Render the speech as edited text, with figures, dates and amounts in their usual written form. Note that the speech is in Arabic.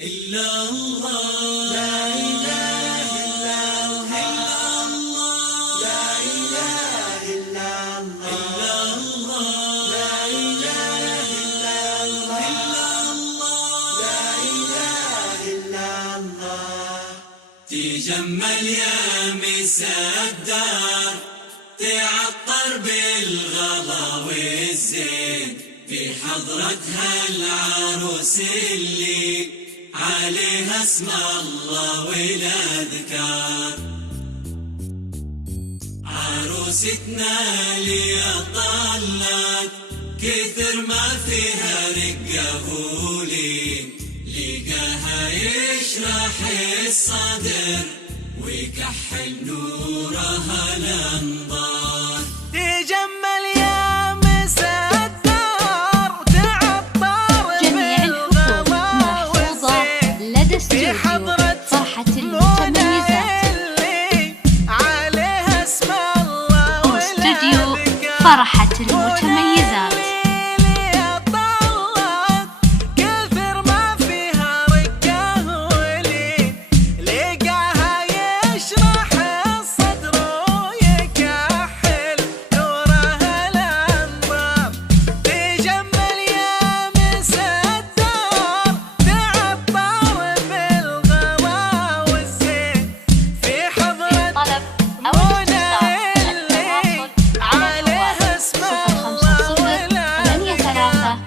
إلا الله لا إله إلا الله لا إله إلا الله لا إله إلا الله لا إله إلا الله تجمل يا مساء الدار تعطر بالغلا والزين في حضرتها العروس اللي عليها اسم الله والأذكار عروستنا اللي طلت كثر ما فيها رقة ولين لقاها يشرح الصدر ويكحل نورها الأنظار تجمل يا مساء الدار تعطر بالغلا والزين في حضرة اللي عليها اسم الله والأذكار فرحة المتميزات. كثر ما فيها رقة ولين لقاها يشرح الصدر ويكحل نورها الأنظار تجمل يا مساء الدار تعطر بالغلا والزين في حضرة طلب أو عليها اسم الله والأذكار